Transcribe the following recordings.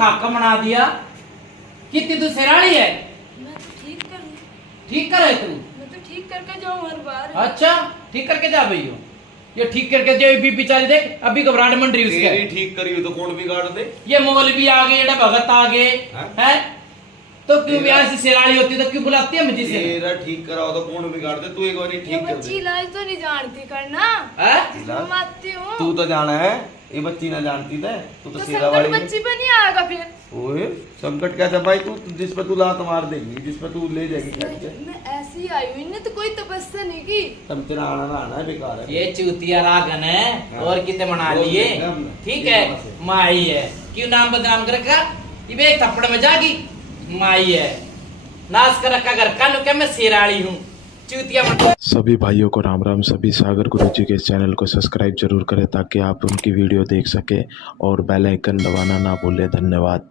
खाका बना दिया। कितनी तू सिराड़ी है? मैं तो ठीक करूँ। ठीक करे तू? मैं तो ठीक करके जाऊँ हर बार। अच्छा ठीक करके जा भैया। ये ठीक करके जो भी बेचारी देख अभी घबराहट मंड रही उसके। तेरी ठीक करी हो तो कौन बिगाड़ दे? ये मौलवी आ गए, ये भगत आ गए हैं तो क्यों ब्याह से सिराड़ी होती तो क्यों बुलाती है मुझे से? तेरा ठीक कराओ तो कौन बिगाड़ दे? तू एक बार ये ठीक कर बच्ची दे। इलाज तो नहीं जानती करना। इलाज? मैं आती हूँ। तू तो जाना है, ये बच्ची ना जानती थे। तू तो तो सेरा संकट वाली बच्ची पे नहीं आएगा फिर। ओए संकट क्या जब भाई तू जिस पर तू लात मार देगी, जिस पर तू ले जाएगी क्या क्या? मैं ऐसी आई हूँ, इन्हें तो कोई तपस्या नहीं की। तब तेरा आना ना आना है बेकार है। ये चूतिया रागन है हाँ। और कितने मना बोल लिए। देंगे हमने। ठीक ये है बात है। माई है, क्यों नाम बदनाम कर रखा? ये एक थप्पड़ में जागी माई है, नाश कर रखा घर का नुके मैं सिराड़ी हूँ चूतिया मतलब। सभी भाइयों को राम राम। सभी सागर गुरुजी के चैनल को सब्सक्राइब जरूर करें ताकि आप उनकी वीडियो देख सके और बेल आइकन दबाना ना भूलें। धन्यवाद।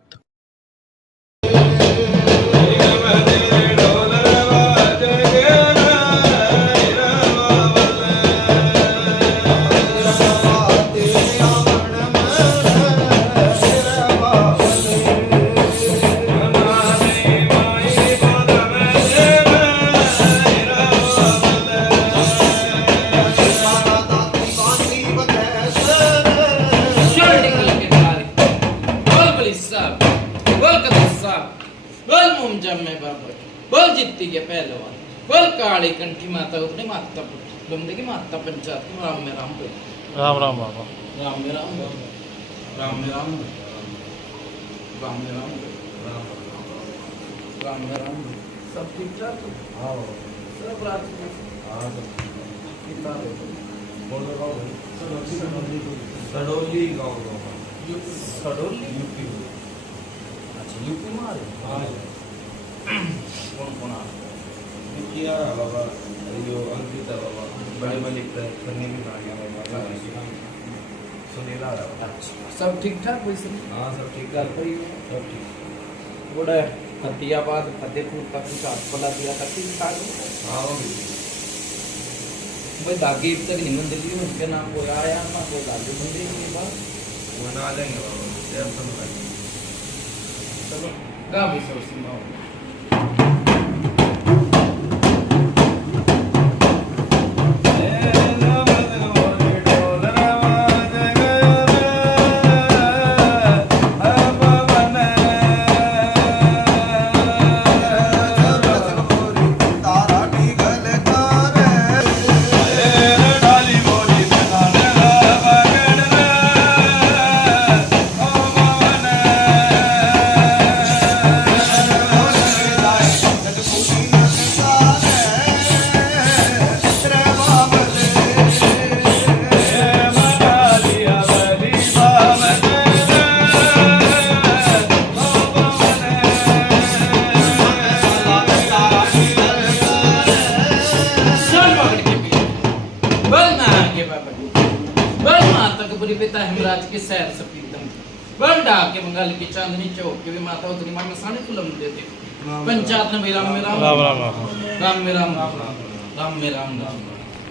बोल जित्ती के पहलवान, बोल काली कंठी माता अपने माता बंदे की माता पंचायत की राम में राम राम राम बाबा। राम में राम राम में राम राम में राम राम में राम सब ठीक ठाक हाँ सब रात हाँ कितना बोल रहा हूँ सडोली गाँव सडोली यूपी। अच्छा यूपी में आ रहे हाँ कौन कौन आ किया बाबा जो अंकित है बाबा बड़े मलिक करने की गाड़ियाँ बाबा सुनीला अच्छा सब ठीक ठाक वैसे? हाँ सब ठीक घर पर ही सब ठीक। बड़ा फतेहाबाद फतेहपुर का कुछ आसपला दिया था ठीक ठाक। हाँ वो भी भाई बाकी तक नहीं मंदिर भी उनके नाम कोई आया ना कोई बाकी मंदिर के बाद वो ना आ जाएंगे बाबा टेंशन मत। चलो गा भी सर सीमा पिता हिमराज के सैर सपीतम बंडा के मंगल की चांदनी चौक के भी माता उतनी मां साने कुलम देते पंचायत में राम में राम राम राम राम में राम राम में राम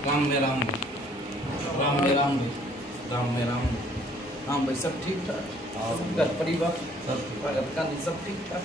राम में राम राम में राम राम में राम हाँ भाई सब ठीक ठाक घर परिवार सब भगत का नहीं सब ठीक ठाक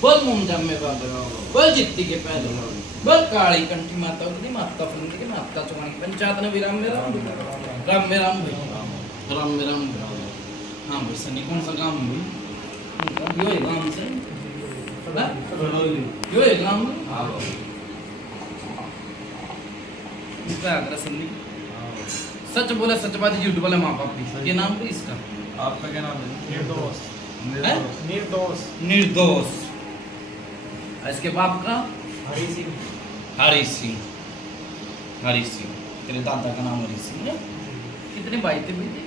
बोल मुंडम में बाबा बोल जित्ती के पहले बोल काली कंठी माता उतनी माता फंद के माता चुमानी पंचायत ने विराम में राम राम में राम राम में राम हाँ भाई सनी कौन सा काम हुई यो है काम से यो है काम इसका अगर सनी सच बोला सच बात झूठ बोला माँ बाप भी ये नाम भी इसका आपका क्या नाम है? निर्दोष निर्दोष निर्दोष इसके बाप का हरी सिंह हरी सिंह। हरी सिंह, तेरे दादा का नाम हरी सिंह है। कितने भाई थे बेटे?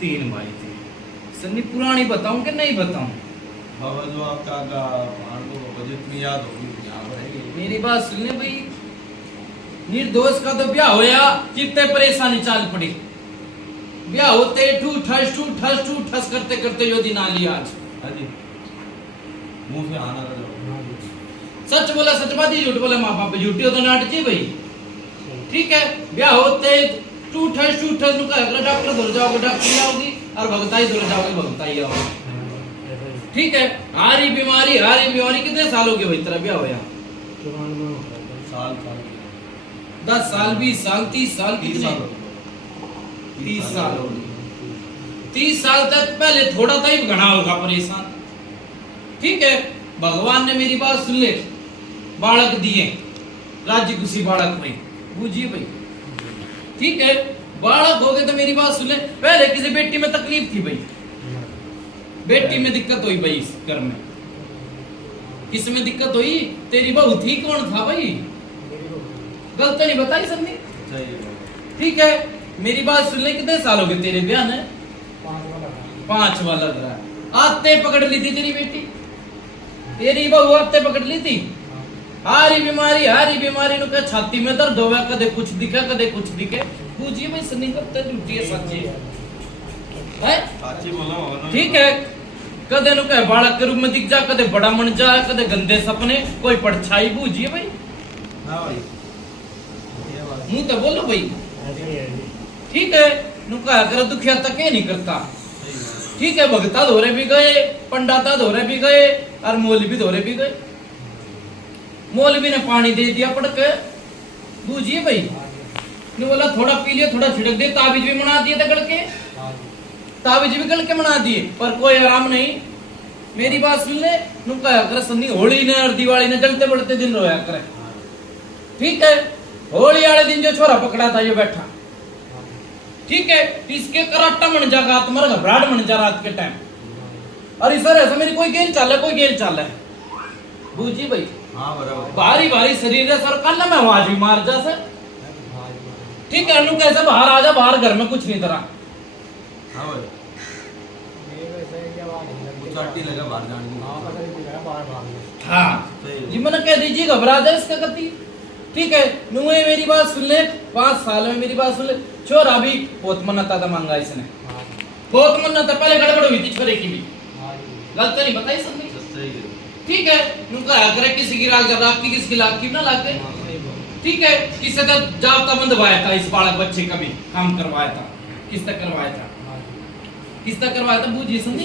तीन भाई थे। सन्नी पुरानी बताऊं कि नहीं बताऊं? बाबा जो आपका जितनी याद होगी यहाँ पर है। मेरी बात सुन ले भाई, निर्दोष का तो ब्याह होया, कितने परेशानी चाल पड़ी। ब्याह होते ठू ठस करते करते यो दिन आ लिया आज। हाँ जी, मुंह से आना कर सच बोला सच बात ही, झूठ बोला माँ बाप झूठी हो तो नाट जी भाई। ठीक है, ब्याह होते टू ठस नु का डॉक्टर धुल जाओगे डॉक्टर आओगी, और भगताई धुल जाओगे भगताई आओगे। ठीक है, हारी बीमारी कितने साल हो गए भाई तेरा ब्याह होया? साल 10 साल 20 साल 30 साल 30 साल हो गए। 30 साल तक पहले थोड़ा था ही घना होगा परेशान। ठीक है, भगवान ने मेरी बात सुन ले, बालक दिए, राज्य खुशी बालक में बूझिए भाई। ठीक है, बालक हो गए तो मेरी बात सुन ले, पहले किसी बेटी में तकलीफ थी भाई, बेटी में दिक्कत हुई भाई इस घर में। किस में दिक्कत हुई? तेरी बहू थी, कौन था भाई? गलत नहीं बताई सन्नी? ठीक है, मेरी बात सुन ले, कितने साल हो गए तेरे ब्याह ने? 5 वाला लग रहा। आते पकड़ ली थी तेरी बेटी, तेरी बहू आते पकड़ ली थी। हारी बीमारी नु कह छाती में दर्द होवे, कदे कुछ दिखे कदे कुछ दिखे। पूछिए भाई सन्नी कब तक झूठी है सच्ची है? ठीक है, कदे नु कह बालक के रूप में दिख जा, कदे बड़ा मन जा, कदे गंदे सपने, कोई परछाई। बूझिए भाई, हाँ भाई, मुंह तो बोलो भाई। ठीक है, नु कह कर दुखिया तक नहीं करता। ठीक है, भगता धोरे भी गए, पंडाता धोरे भी गए, और मौलवी धोरे भी गए। मौलवी ने पानी दे दिया पड़ के। बूझिए भाई, ने बोला थोड़ा पी लिया, थोड़ा छिड़क दिया, ताबीज भी बना दिए थे गल के, ताबीज भी गल के बना दिए, पर कोई आराम नहीं। मेरी बात सुन ले, नु कहा कर सन्नी होली ने और दिवाली ने जलते बढ़ते दिन रोया करे। ठीक है, होली वाले दिन जो छोरा पकड़ा था ये बैठा, ठीक है, इसके कराटा मन जागा, तुम्हारा घबराहट मन जा रात के टाइम। अरे सर ऐसा मेरी कोई गेल चाल है। बूझी भाई, हाँ बराबर, भारी शरीर है सर, कल मैं आवाज भी मार जा सर। ठीक है, अनु कैसे बाहर आ जा, बाहर घर में कुछ नहीं तरह। हाँ भाई, चाटी लगा बाहर जाने की। हाँ जी, मैंने कह दीजिए घबरा जाए इसका गति। ठीक है, नुए मेरी बात सुन ले, 5 साल में मेरी बात सुन ले, छोरा भी बहुत मन्नता था मांगा इसने, बहुत मन्नता। पहले गड़बड़ हुई थी छोरे की भी, गलत नहीं बताई सबने। ठीक है, नुका अगर किसी की राग जब की किसी की लाग की ना लागे। ठीक है, किससे तो जाबता बंधवाया था इस बालक बच्चे का भी काम करवाया था। किसने करवाया था? किसने करवाया था? बूझी सुनी।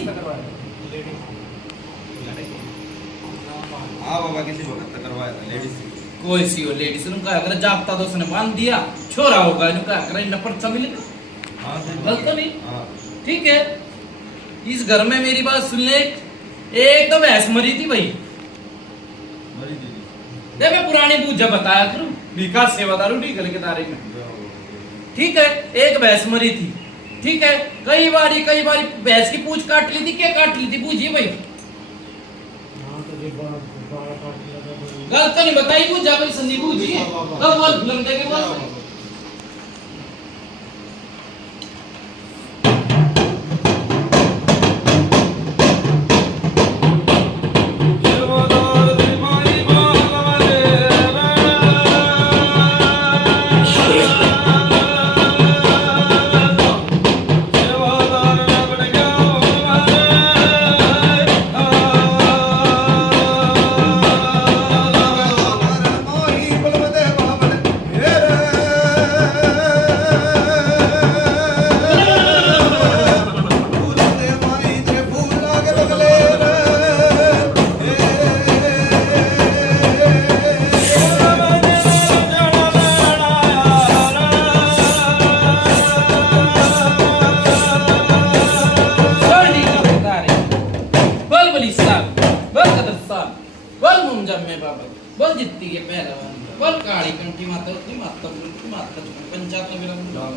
हाँ बाबा, किसी वक्त करवाया था लेडीज, कोई सी हो लेडीज, नुका अगर जाबता तो उसने बांध दिया, छोरा होगा, नुका अगर इन पर्चा मिलेगा। हाँ गलत नहीं। हाँ, ठीक है, इस घर में मेरी बात सुन ले, एक तो भैंस मरी थी भाई। मरी दीदी, दे मैं पुरानी पूजा बताया करूं, विकास सेवादार ढीकल के दायरे में। ठीक है, एक भैंस मरी थी। ठीक है, कई बारी भैंस की पूंछ काट ली थी। क्या काट ली थी? पूछिए भाई, गलत तो नहीं बताई। पूछा भाई संदीप, पूछिए कब बोल फिल्म देखे बोल। बोल जितती के पहलवान, बोल काली कंठी माता की माता पंचायत में मेरा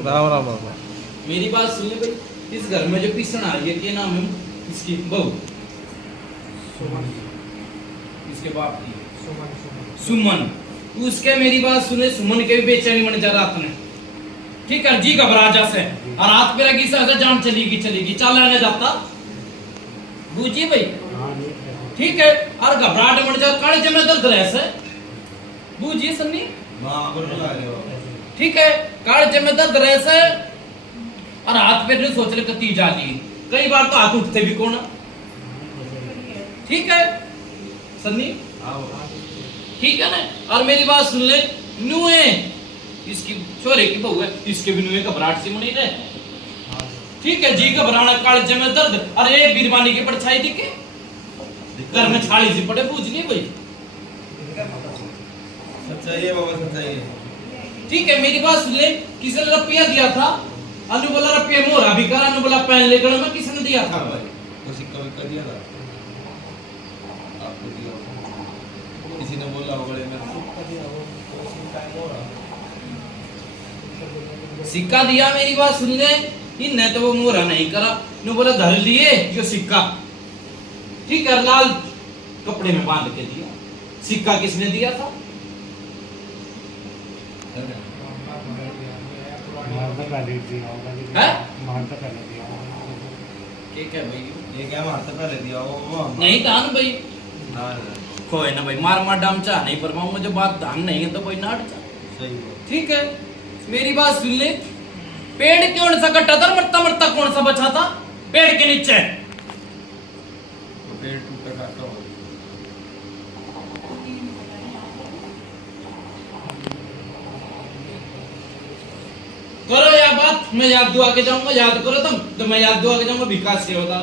राम राम बाबा। मेरी बात सुन ले भाई, इस घर में जो पिसण आ रही है, क्या नाम है इसकी? बहू, इसके बाप की सुमन, उसके मेरी बात सुने, सुमन के भी बेचैनी मन जा रात में, ठीक है जी घबरा जा से, और रात पे लगी से जान चलेगी चल आने जाता बूझी भाई, ठीक है, और घबराहट मर जा काले जमे दर्द रहे से बूझी सन्नी, ठीक है, काले जमे दर्द रहे से, और हाथ पे नहीं सोच ले कती जाती, कई बार तो हाथ उठते भी कौन, ठीक है सन्नी, ठीक है ना, और मेरी बात सुन ले, नुए इसकी छोरे की बहू है, इसके भी नुए घबराहट से मुनी रहे, ठीक है जी घबराना काले में दर्द, अरे एक बीरबानी की परछाई दिखे घर में छाली सी पड़े पूछ नहीं भाई, सच्चाई है बाबा, सच्चाई है। ठीक है मेरी बात सुन ले, किसी ने रुपया दिया था, अनु बोला रुपया मोरा भी करा, अनु बोला पहन ले गड़ में, किसने दिया था भाई, वो सिक्का विक्का दिया था आपको, दिया किसी ने बोला होगा में सिक्का दिया, मेरी बात सुन ले, इनने तो वो मोरा नहीं करा, नु बोला धर लिए जो सिक्का, ठीक है, लाल कपड़े में बांध के दिया, सिक्का किसने दिया था, क्या भाई, ये क्या मारता पहले दिया वो नहीं धान भाई, ना कोई ना भाई, मार डाम चाह नहीं पर मुझे बात धान नहीं है तो भाई नाट चाह, सही है। ठीक है मेरी बात सुन ले, पेड़ कौन सा कटा था, मरता कौन सा बचा था पेड़ के नीचे, तो पेड़ टूटा काटा हो, करो या बात, मैं याद दुआ के जाऊंगा, याद करो तुम तो मैं याद दुआ के जाऊंगा, विकास से होता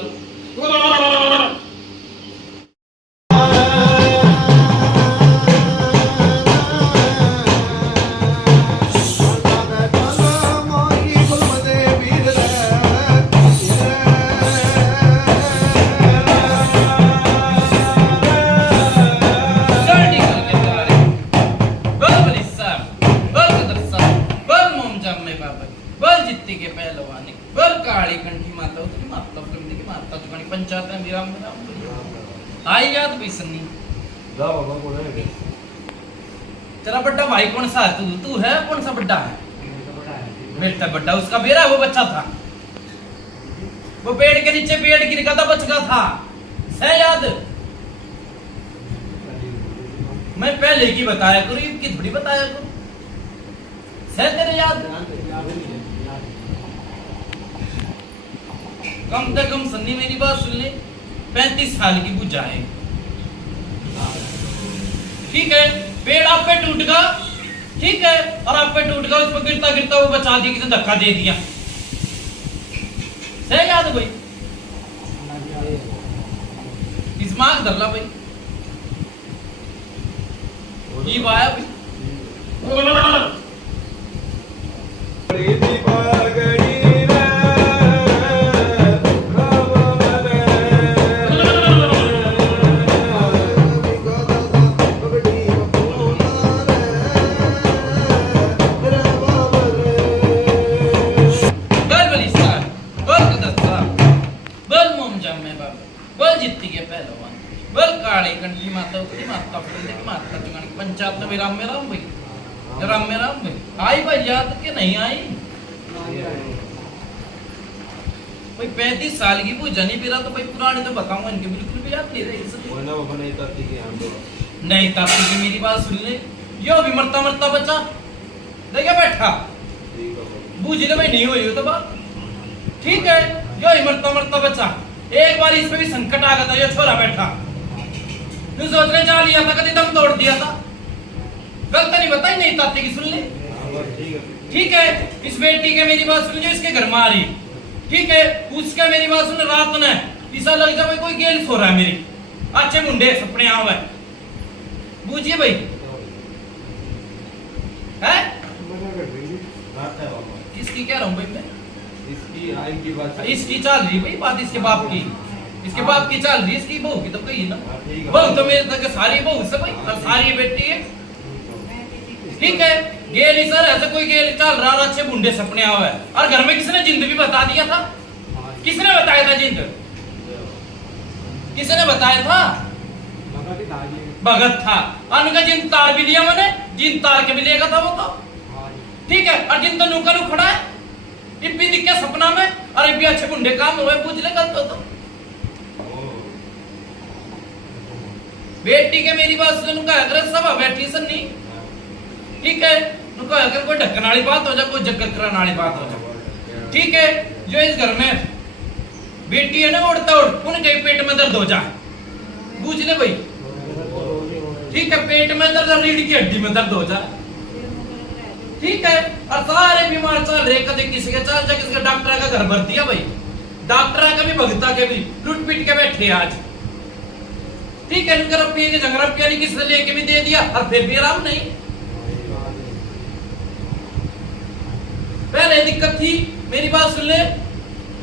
पंचायत में विराम आई याद भी सन्नी, जा बाबा को ले तेरा बड्डा भाई कौन सा है, तू है कौन सा बड्डा है, बेटा बड्डा उसका बेरा वो बच्चा था, वो पेड़ के नीचे पेड़ गिर गया था, बच गया था, सह याद, मैं पहले की बताया करूँ, इनकी थोड़ी बताया करूँ, सह तेरे याद, कम से कम सन्नी मेरी बात सुन ले, 35 साल की बुझा है, ठीक है, पेड़ आप पे टूट गया, ठीक है, और आप पे टूट गया, उस पर गिरता गिरता वो बचा दिया, किसी धक्का दे दिया, सही याद भाई, दिमाग धरला भाई, ये आया भाई, पंचायत में राम भाई आई भाई, याद के नहीं आई भाई, 35 साल की पूजा नहीं पीरा तो भाई पुराने तो बताऊंगा, इनके बिल्कुल भी याद नहीं रहे, नहीं ताती की मेरी बात सुन ले, यो भी मरता बच्चा देखा बैठा, बूझ ले भाई नहीं हुई हो तो बात, ठीक है, यो ही मरता बच्चा, एक बार इस पे भी संकट आ गया था, ये छोरा बैठा, तू सोच रहे जा लिया था, कभी दम तोड़ दिया था, गलत नहीं बताई, नहीं ताती की सुन ले, ठीक है, इस बेटी के मेरी बात सुन, इसके घर में आ रही, ठीक है, उसका मेरी बात सुन, रात ने ऐसा लग जाए कोई गेल सो रहा है मेरी, अच्छे मुंडे सपने आवे, बूझिए भाई, है किसकी कह रहा हूँ भाई मैं, इसकी आई की बात, इसकी चल रही भाई बात, इसके बाप की, इसके बाप की चल रही, इसकी बहू की तो कही ना, बहू तो मेरे तक सारी बहू से भाई, सारी बेटी है, ठीक है, गेल ही सर ऐसे कोई गेल चल रहा, अच्छे बुंडे सपने आवे, और घर में किसने जिंद भी बता दिया था, किसने बताया था जिंद, किसने बताया था, भगत था। अनका जिन तार भी लिया मैंने, जिन तार के भी लेगा था वो तो ठीक है। और जिन तो नुका नु खड़ा है इब्बी दिखे सपना में, और इब्बी अच्छे गुंडे काम हुए पूछ ले कल तो बेटी के मेरी बात सुन नुका अगर सब बैठी सन्नी ठीक है। नुका अगर कोई ढक्कन वाली बात हो जाए, कोई जक्कर कराने वाली बात हो जाए ठीक है। जो इस घर में बेटी है ना उड़ता उड़ उनके पेट में दर्द हो जाए पूछ ले भाई ठीक है। पेट में दर्द, रीढ़ की हड्डी में दर्द हो जाए ठीक है। और सारे बीमार चल रहे, कभी किसी के चल जाए, किसी का डॉक्टर का घर भर दिया भाई, डॉक्टर का भी भगता के भी लूट पीट के बैठे आज ठीक है। इनका रुपये के जंग रुपया नहीं किसी लेके भी दे दिया और फिर भी आराम नहीं। पहले दिक्कत थी मेरी बात सुन ले,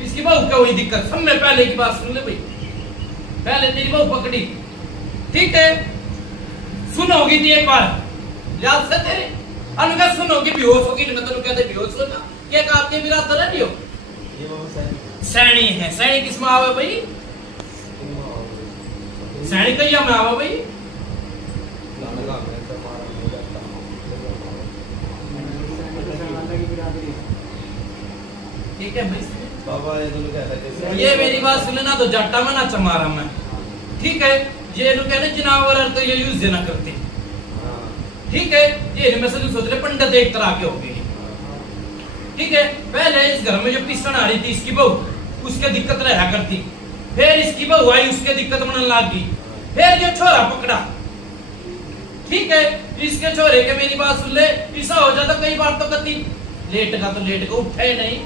इसकी बहू क्या हुई दिक्कत, सब में पहले की बात सुन ले भाई। पहले तेरी बहू पकड़ी ठीक है, सुन होगी थी एक बार याद से तेरे अनका सुन होगी, बेहोश होगी मैं तो कहते बेहोश होना क्या काम के मेरा तरह नहीं हो। सैनी है, सैनी किस में आवे भाई, सैनी कहिया में आवा भाई। ठीक है भाई बाबा ये मेरी बात सुन लेना, तो जट्टा में ना चमारा मैं ठीक है। ये लोग कहने जनावर तो ये यूज देना करते ठीक है। ये में से सोच रहे पंडित एक तरह के हो गए ठीक है। पहले इस घर में जो पिसन आ रही थी इसकी बहू, उसके दिक्कत रहा करती, फिर इसकी बहू आई उसके दिक्कत बनने लग गई, फिर जो छोरा पकड़ा ठीक है। इसके छोरे के मेरी बात सुन ले, ऐसा हो जाता कई बार तो कति लेट का उठे नहीं,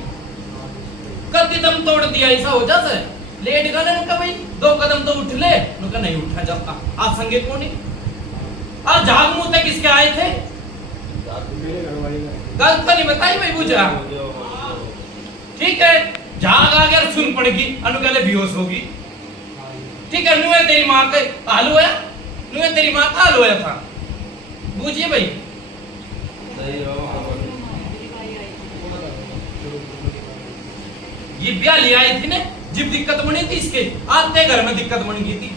कति दम तोड़ दिया ऐसा हो जाता है। लेट का ना भाई 2 कदम तो उठ ले, उनका नहीं उठा जाता। आज संगे कौन नहीं, आज झाग मुंह तक किसके आए थे, गलत तो नहीं बताई भाई बुझा ठीक है। झाग आ गया सुन पड़ेगी, अनु कहले बेहोश होगी ठीक है। नुए तेरी माँ का हाल हुआ, नुए तेरी माँ का हाल हुआ था बूझिए भाई। ये ब्याह ले आई थी ना, जब दिक्कत बनी थी इसके आते घर में दिक्कत बन गई थी।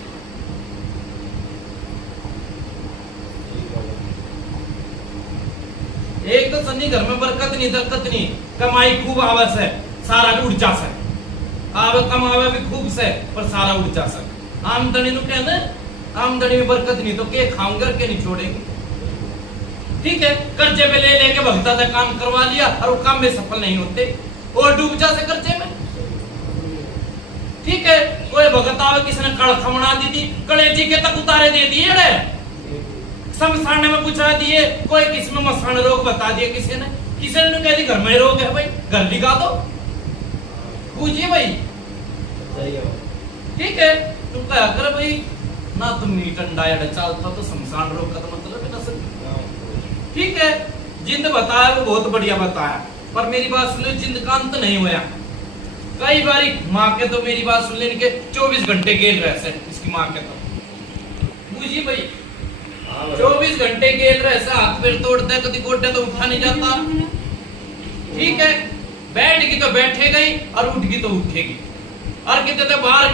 एक तो सन्नी घर में बरकत नहीं दरकत नहीं, कमाई खूब आवस है, सारा उड़ जा सक आवे, कमावे भी खूब से पर सारा उड़ जा सक। आमदनी नु कहना, आमदनी में बरकत नहीं तो के खाऊंगे के नहीं छोड़ेंगे ठीक है। कर्जे पे ले लेके भगता था काम करवा लिया और वो काम में सफल नहीं होते और डूब जा से कर्जे में ठीक है। कोई भगत आवे किसी ने कड़खा बना दी थी, कलेजी के तक उतारे दे दिए रे, शमशान में पूछा दिए, कोई किसी में मसान रोग बता दिए, किसी ने कह दी घर में रोग है भाई, घर दिखा दो पूछिए भाई ठीक है। तुम क्या कर भाई ना, तुम मीट अंडा या चालता तो शमशान रोग का तो मतलब है ना सर ठीक है। जिंद बताया वो बहुत बढ़िया बताया, पर मेरी बात सुन लो, जिंद का अंत नहीं हुआ। कई बारी माँ के तो मेरी बात सुन लेने के 24 घंटे गेल रहे से, इसकी माँ के तो बूझिए भाई 24 घंटे गेल रहे से, हाथ पैर तोड़ता है, कभी गोड्डा तो उठा नहीं जाता ठीक है। बैठ की तो बैठेगा ही और उठ की तो उठेगी, और कितने तो बाहर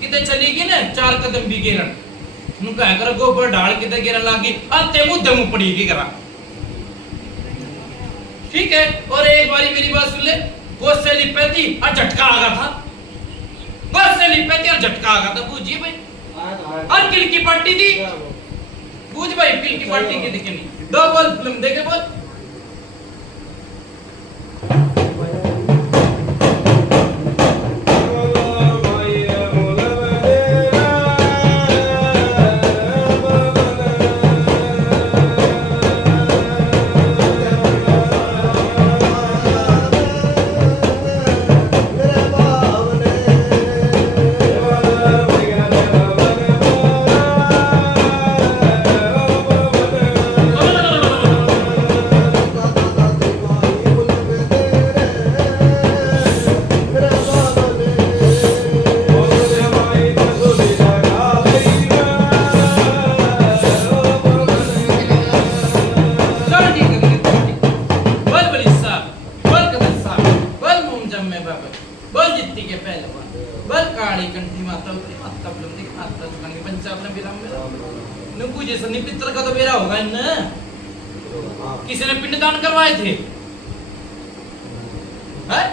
कितने चलेगी ना 4 कदम भी गिरन नुका कर गोबर डाल कितने गिरन लागी अते मुद्दे मुंह पड़ेगी करा ठीक है। और एक बारी मेरी बात सुन ले, गोद से लिपे थी और झटका आ गया था, गोद से लिपे थी और झटका आ गया था बूझिए भाई। और किल की पट्टी थी बूझ भाई, किल की पट्टी की दिखे नहीं, 2 बॉल फिल्म देखे बोल सनी पितर का तो बेरा होगा इन हाँ किसी ने पिंडदान करवाए थे हैं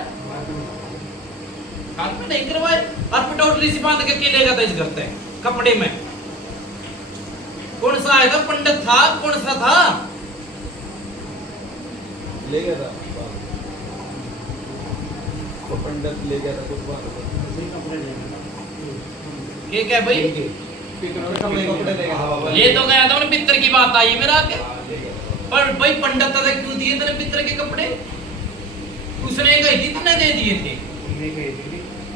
हाथ में नहीं करवाए और पिटौटली से बांध के ले जाता इस घर से कपड़े में कौन सा आया था पंडित था कौन सा था ले गया था वो पंडित ले गया था कुछ बात ये क्या भाई कपड़े ले गया था ये तो गया था उन्हें पितर की बात आई मेरा आके पर भाई पंडित था क्यों दिए तेरे पितर के कपड़े उसने गई थी तुमने दे दिए थे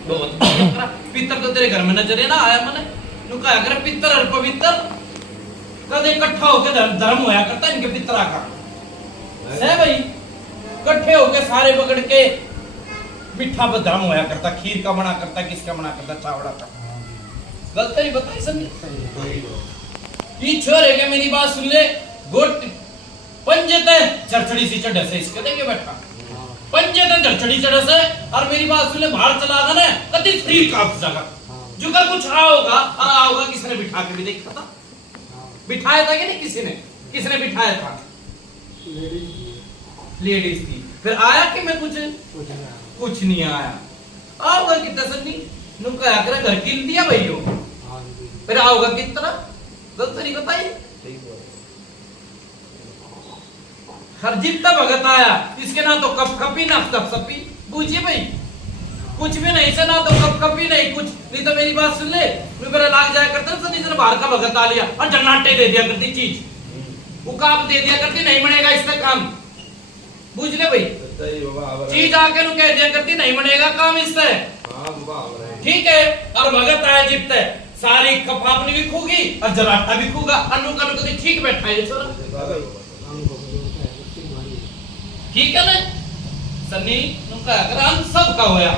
बहुत बढ़िया। पितर तो तेरे घर में नजर है ना आया मैंने नु कहा कर पितर और पवित्र कदे इकट्ठा होकर धर्म होया करता इनके पितरा का है भाई इकट्ठे होकर सारे पकड़ के मिठा पर धर्म होया करता खीर का बना करता किसका बना करता चावड़ा का गलत नहीं बताई संजय ये छोरे के मेरी बात सुन ले गोट पंजे ते चरचड़ी सी चढ़ से इसके देखे बैठा पंजे ते चरचड़ी चढ़ से और मेरी बात सुन ले बाहर चला गया ना कति शरीर कांप जाएगा जो कर कुछ आ होगा और आ होगा किसने बिठा के भी देखा था बिठाया था कि नहीं किसने बिठाया था लेडीज थी फिर आया कि मैं कुछ नहीं आया आओगा कितना सन्नी नु कहा कर घर किल दिया भैयो फिर आओगा कितना गलत नहीं बताई हर जितना भगत आया इसके ना तो कप कपी ना कप सपी पूछिए भाई कुछ भी नहीं से ना तो कप कपी नहीं कुछ नहीं तो मेरी बात सुन ले मेरा लाग जाया करता तो नहीं बाहर का भगत आ लिया और जन्नाटे दे दिया करती चीज उकाब दे दिया करती नहीं बनेगा इससे काम पूछ ले भाई चीज आके नु कह दिया करती नहीं बनेगा काम इससे ठीक है और भगत आया जितने सारी कपापनी भी खूगी और जराटा भी खूगा अनु का तो ठीक बैठा है छोरा ठीक है ना सन्नी नु कहा कर हम सब का होया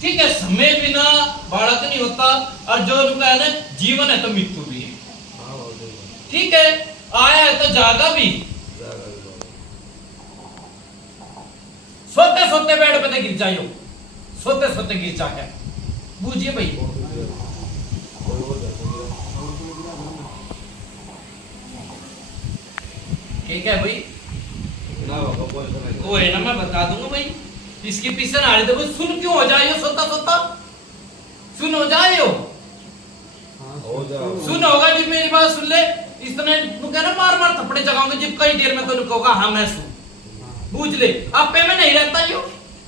ठीक है समय बिना बालक नहीं होता और जो नुका है ना जीवन है तो मृत्यु भी है ठीक है आया है तो जागा भी सोते सोते बेड पे गिर जाइयो सोते सोते गिर जाके बूझिए भाई ठीक है भाई वो है ना मैं बता दूंगा भाई इसके पीछे ना रहे तो सुन क्यों हो जाए सोता सोता सुन हो जाए सुन होगा जी मेरी बात सुन ले इसने ना मार मार थप्पड़े जगाऊंगे जब कई देर में तो कहोगा हाँ मैं सुन बूझ ले आप पे में नहीं रहता यो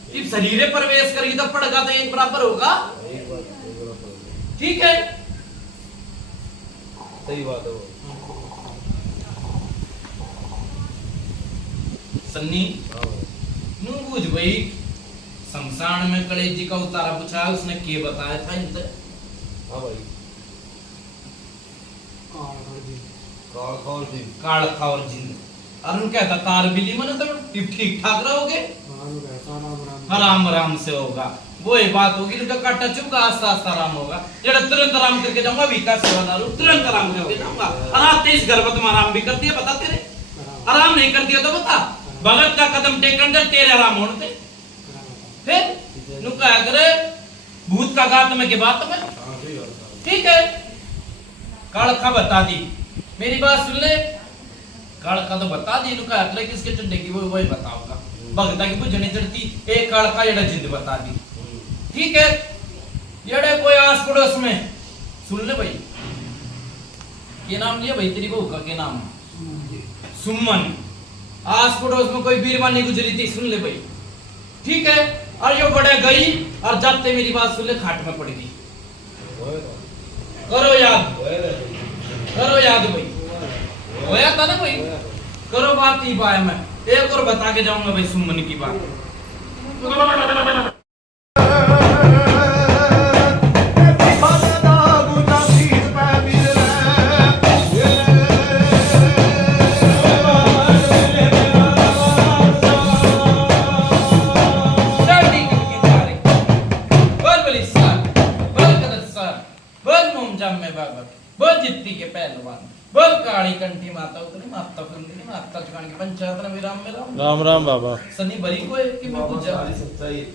जब शरीर प्रवेश करेगी तो पड़ेगा तो एक बराबर होगा ठीक है सही बात है सन्नी नू बूझ भाई शमशान में कलेश जी का उतारा पूछा उसने के बताया था इनसे हाँ भाई काल खाओ जिंद अरुण कहता तार बिली मन तो ठीक ठाक रहोगे आराम आराम से होगा वो ही बात होगी तो काटा चुपका आस्ता आस्ता आराम होगा जरा तुरंत आराम करके जाऊंगा विकास सेवा दारू तुरंत आराम करके जाऊंगा और तेज घर में तुम आराम भी कर दिया बता तेरे आराम नहीं कर दिया तो बता भगत का कदम टेकन दे तेरे आराम होने फिर नु कहा करे भूत का गात में के बात में ठीक है कालखा बता दी मेरी बात सुन ले कालखा तो बता दी नु कहा अगले किसके चंडे की वो वही बताऊंगा भगता की बुझ नहीं चढ़ती एक कालखा येड़ा जिंद बता दी ठीक है येड़े कोई आस पड़ोस में सुन ले भाई ये नाम लिया भाई तेरी बहू का क्या नाम सुमन आस पड़ोस में कोई बीरवानी गुजरी थी सुन ले भाई ठीक है और यो बड़े गई और जाते मेरी बात सुन ले खाट में पड़ गई करो याद भाई होया था ना भाई करो बात नहीं पाया मैं एक और बता के जाऊंगा भाई सुमन की बात कंठी माता उतरी माता फुंदी माता चुकाने की पंचायत ना विराम में राम राम बाबा सनी बरी को है कि मैं कुछ सच्चाई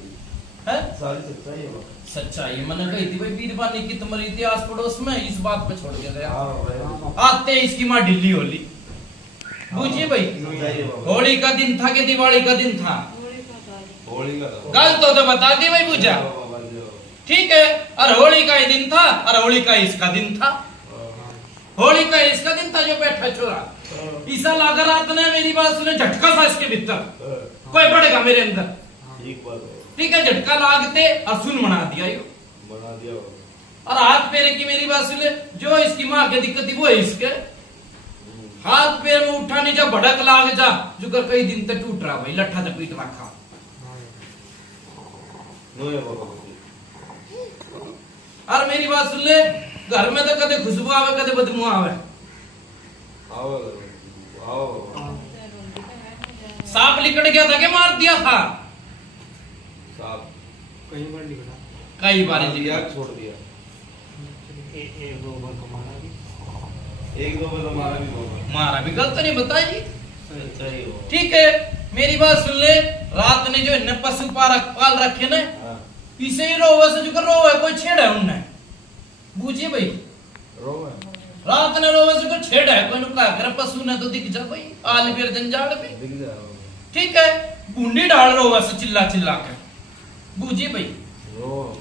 है सारी सच्चाई है बाबा। सच्चाई है। मैंने कही थी भाई बीरबानी की तुम्हारी इतिहास पड़ोस में इस बात पे छोड़ के गया। हाँ बाबा। आते इसकी माँ ढिल्ली होली। बूझिए भाई, सच्चाई है बाबा। होली का दिन था कि दिवाली का दिन था? होली का था। गलत हो तो बता दी भाई पूजा। बाबा जी। ठीक है, और होली का ही दिन था और होली का इसका दिन था। होली का इसका दिन था जो बैठा छोरा ईसा लाकर रात ने मेरी बात सुने झटका सा इसके भीतर कोई बढ़ेगा मेरे अंदर। ठीक बात है। ठीक है, झटका लागते और सुन बना दिया यो। बना दिया बाबा। और हाथ पैर की मेरी बात सुने जो इसकी माँ की दिक्कत थी वो है इसके हाथ पैर में उठा नहीं जा भड़क लाग जा जो कर कई दिन तक टूट रहा भाई लट्ठा तक पीट रखा। नो है बाबा। और मेरी बात सुन ले, घर में तो कदे खुशबू आवे कदे बदबू आवे। आओ आओ। सांप लिकड़ गया था कि मार दिया था? साहब कई बार लिखा कई बार दिया छोड़ दिया। एक दो बार कमाना भी एक दो बार तो मारा भी बाबा। मारा भी गलत नहीं बताई। सच्चाई है बाबा। ठीक है, मेरी बात सुन ले, रात ने जो इन्हें पशु पाल रखे ना हाँ। इसे ही रोवे से जो कर रोवे कोई छेड़ है उनने। बूझिए भाई, रो है। रात ने रोवे से कोई छेड़ है कोई नुका कर पशु ने तो दिख जा भाई आल फिर जंजाल में। दिख जाए बाबा। ठीक है, बूंदी डाल रोवे से चिल्ला चिल्ला के। बूझिए भाई रो।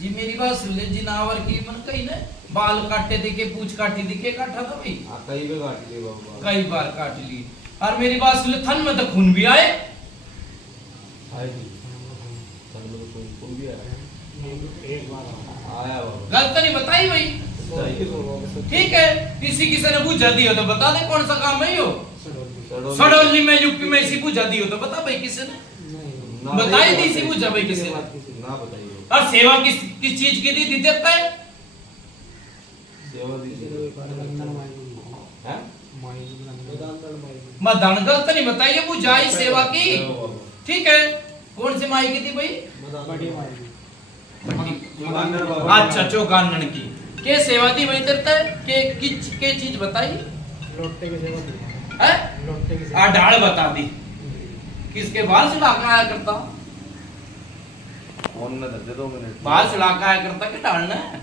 जी मेरी बात सुन ले, जिनावर की मन कही ना बाल काटे दिखे पूछ काटी दिखे काटा था भाई हाँ कहीं पे काट लिए बाबा। कई बार काट ली। और मेरी बात सुन ले, थन में तो खून भी आए। आई थी। चल लो कोई भी आया। एक बार आया बाबा। गलत नहीं बताई भाई। सच्चाई है बाबा। ठीक है, किसी किसी ने पूछा दिया तो बता दे कौन सा काम है यो। सड़ोली। सडोली में यूपी में इसी पूछा दियो तो बता भाई किसी ने ना बताई बताइए दी सी पूछा भाई किसी ने। ना बताइए। और सेवा किस चीज की दी देता है? सेवा दीजिए। हैं? मदान गलत नहीं बताइए पूछा ही सेवा की। ठीक है, कौन सी माई की थी भाई? बांदर बाबा। अच्छा चौकानन की के सेवा थी वही देता है के चीज बताई लोटे की सेवा की है? लोटे की आ ढाल बता दी किसके बाल चढ़ाकर आया करता? फोन में दे 2 मिनट। बाल चढ़ाकर आया करता कि ढालना है?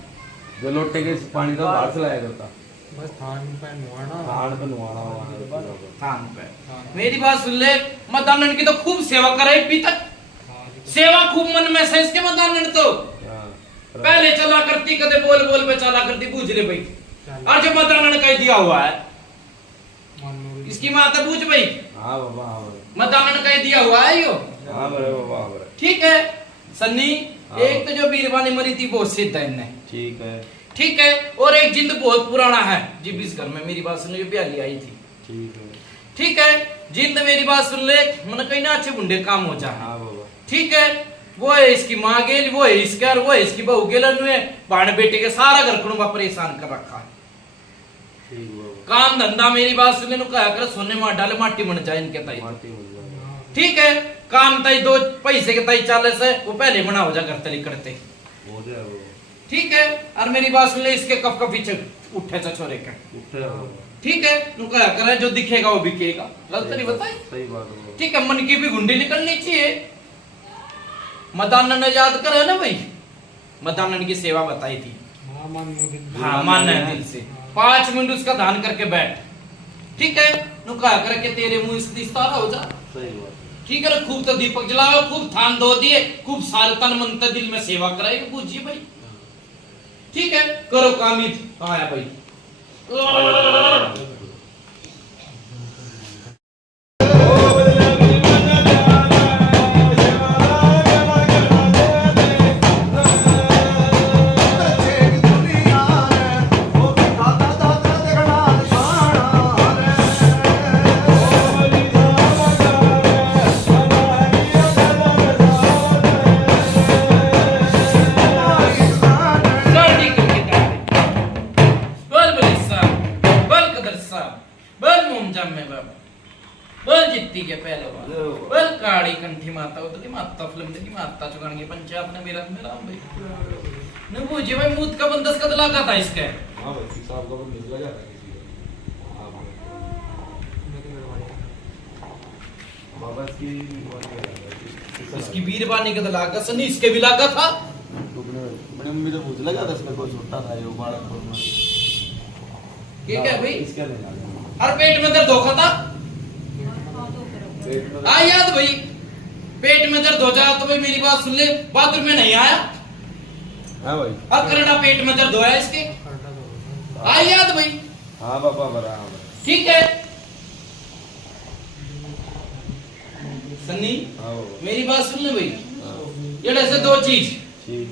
जो लोटे के पानी का बाहर से लाया करता। बस थान पे नुआना पहाड़ पे नुआना हुआ। थान पे। मेरी बात सुन ले, मदानन की तो खूब सेवा करे पीतक सेवा खूब मन में से इसके मदानन तो पहले चला करती कदे बोल बोल पे चला करती पूछ ले भाई। और जो मदानन का दिया हुआ है इसकी माँ तो पूछ भाई। हाँ बाबा हाँ बाबा। मदानन का दिया हुआ है यो। हाँ बड़े बाबा हाँ बड़े। ठीक है सन्नी, हाँ। एक तो जो बीरबानी मरी थी वो सिद्ध है इनने। ठीक है। ठीक है, और एक जिंद बहुत पुराना है जी इस घर में मेरी बात सुन जो प्याली आई थी। ठीक है। ठीक है, जिंद मेरी बात सुन ले, मन कहीं ना अच्छे बुंडे काम हो जाए। हाँ बाबा। ठीक है, वो है इसकी माँ गेल, वो है इसके और वो है इसकी बहू गेल ने बाण बेटे के सारा घर कुड़ुंबा परेशान कर रखा है। ठीक बाबा। काम धंधा मेरी बात सुनने नु कहा कर सोने मार डाले माटी बन जाए इनके ताई। माटी हो जाए। ठीक है, काम ताई 2 पैसे के ताई चाले से वो पहले बना हो जा घर तली करते। हो जाए बाबा। ठीक है, और मेरी बात सुन ले, इसके कफ का पीछे उठे छोरे के। उठे बाबा। ठीक है, नु कहा करे जो दिखेगा वो बिकेगा। गलत नहीं बताई। सही बात है बाबा। ठीक है, मन की भी गुंडी निकलनी चाहिए। मदानन ने याद करे ना भाई, मदानन की सेवा बताई थी। हाँ मानना है दिल से। 5 मिनट उसका ध्यान करके बैठ। ठीक है, नु कहा करे कि तेरे मुंह इस्तारा हो जा। सही बात है। ठीक है ना, खूब तो दीपक जलाओ, खूब थान धो दिए, खूब सारे तन मन तन दिल में सेवा कराई पूछिए भाई। ठीक है, करो काम ही आया भाई। के पहलवान बल काली कंठी माता उतरी माता फिल्म देखी माता चुकान की पंचायत ने मेरा मेरा भाई न पूछे भाई मूत का बंदस कद लगा था इसके। हां भाई साहब का निकला जाता है किसी का। बाबा इसकी इसकी बीरबानी का तो लागा सनी इसके भी लागा था बड़ी मम्मी तो पूछ लगा था इसमें कोई छोटा था ये बालक को ठीक है भाई इसका नहीं लगा और पेट में दर्द होता था पेट में आ याद भाई पेट में दर्द हो जाए तो भाई मेरी बात सुन ले बाथरूम में नहीं आया हाँ भाई अब करना पेट में दर्द होया इसके आ याद भाई हाँ पापा बराबर ठीक है सन्नी हाँ बाबा मेरी बात सुन ले भाई हाँ, ये ऐसे दो चीज ठीक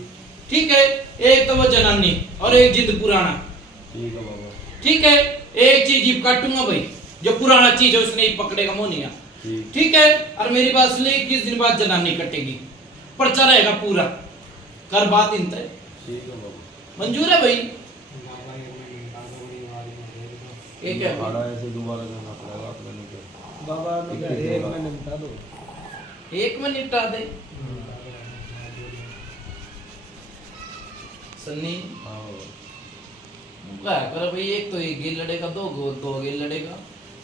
ठीक है एक तो वो जनानी और एक जिद पुराना ठीक है बाबा ठीक है एक चीज ही काटूंगा भाई जो पुराना चीज है उसने ही पकड़ेगा मोनिया ठीक ठीक है और मेरी बात सुन ले 21 दिन बाद जनानी कटेगी पर्चा रहेगा पूरा कर बात इंत है ठीक है बाबा मंजूर है भाई ये क्या है? भाड़ा ऐसे दोबारा जाना पड़ेगा अपने को बाबा ने कहा, एक महीने बता दो एक में निपटा दे सन्नी हाँ बाबा क्या कर भाई एक तो एक गेल लड़ेगा दो गेल लड़ेगा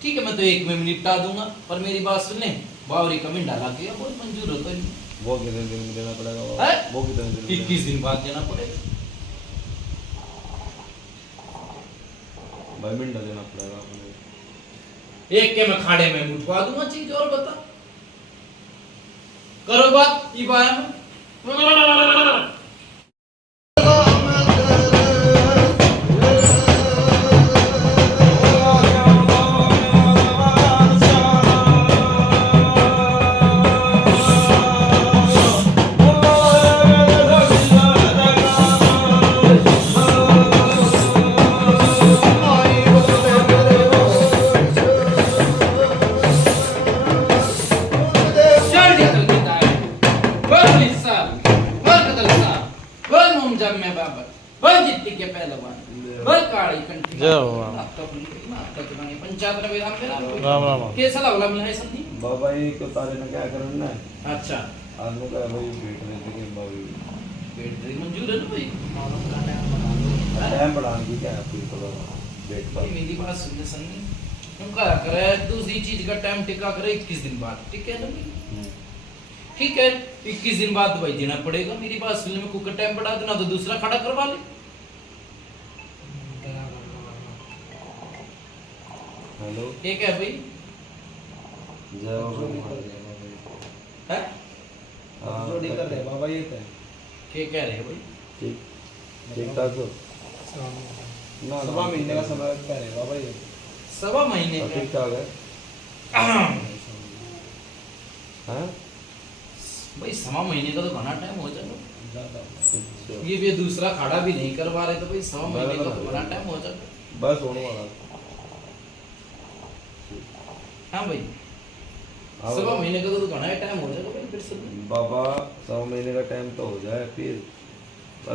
ठीक है मैं तो एक में निपटा दूंगा पर मेरी बात सुनने बावरी का मिंडा लग गया बहुत मंजूर होता है वो कितने दिन में देना पड़ेगा बाबा हैं? वो कितने दिन में 21 दिन बाद देना पड़ेगा भाई मिनट देना पड़ेगा अपने एक के मैं खाड़े में मुठवा दूंगा चीज और बता करो बात ये बाया में राम राम कैसा लगा मिला है संधि बाबा ये को तारे ने क्या करना है अच्छा आदमी का भाई बेट रहे थे कि बाबा बैटरी मंजूर है ना भाई टाइम बढ़ाने की क्या है आपकी पता बेट भाई पर मेरी बात सुनने संधि हम क्या करे दूसरी चीज का टाइम टिका करे 21 दिन बाद ठीक है ना भाई ठीक है 21 दिन बाद दवाई देना पड़ेगा मेरी बात सुनने में कुकर टाइम बढ़ा देना तो दूसरा खड़ा करवा ले हेलो ठीक है भाई जय बाबा है हाँ जोड़ी कर दे बाबा ये तो क्या कह रहे हैं भाई ठीक ठीक ठाक हो ना सवा महीने का समय कह रहे बाबा ये सवा महीने हाँ, का ठीक ठाक है हाँ। हाँ भाई सवा महीने का तो घना टाइम हो जाएगा ज्यादा अच्छा ये दूसरा खाड़ा भी नहीं करवा रहे तो भाई सवा महीने का तो घना टाइम हो जाएगा बस होने वाला हाँ भाई हाँ सवा बाबा। महीने का तो घना टाइम हो जाएगा भाई फिर से बाबा 100 महीने का टाइम तो हो जाए फिर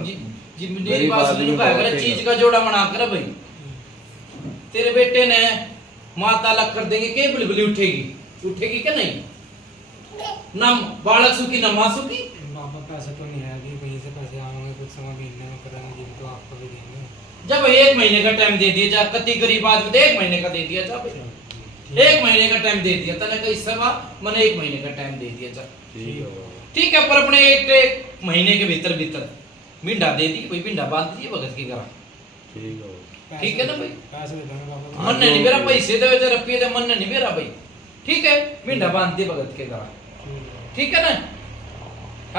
जी जी मेरी गरीब बात आदमी सुनो को क्या करे रखेगा। चीज का जोड़ा बना कर भाई तेरे बेटे ने माता अलग कर देंगे के बुलबुली उठेगी उठेगी क्या नहीं ना बालक सुखी ना माँ सुखी बाबा पैसे तो नहीं है कि कहीं से पैसे आएंगे कुछ समय महीने में करेंगे जिन तो आपको भी देंगे जब 1 महीने का टाइम दे दिया जा कति गरीब आदमी तो 1 महीने का दे दिया जा भाई 1 महीने का टाइम दे दिया तने कई सवा मैंने 1 महीने का टाइम दे दिया जा ठीक है बाबा ठीक है पर अपने एक महीने के भीतर भीतर भिंडा दे दी कोई भिंडा बांध दीजिए भगत की करा ठीक है बाबा ठीक है ना भाई पैसे दे देंगे बाबा मन नहीं मेरा पैसे दे वजह रुपये दे मन नहीं मेरा भाई ठीक है भिंडा बांध दे भगत के करा ठीक है ना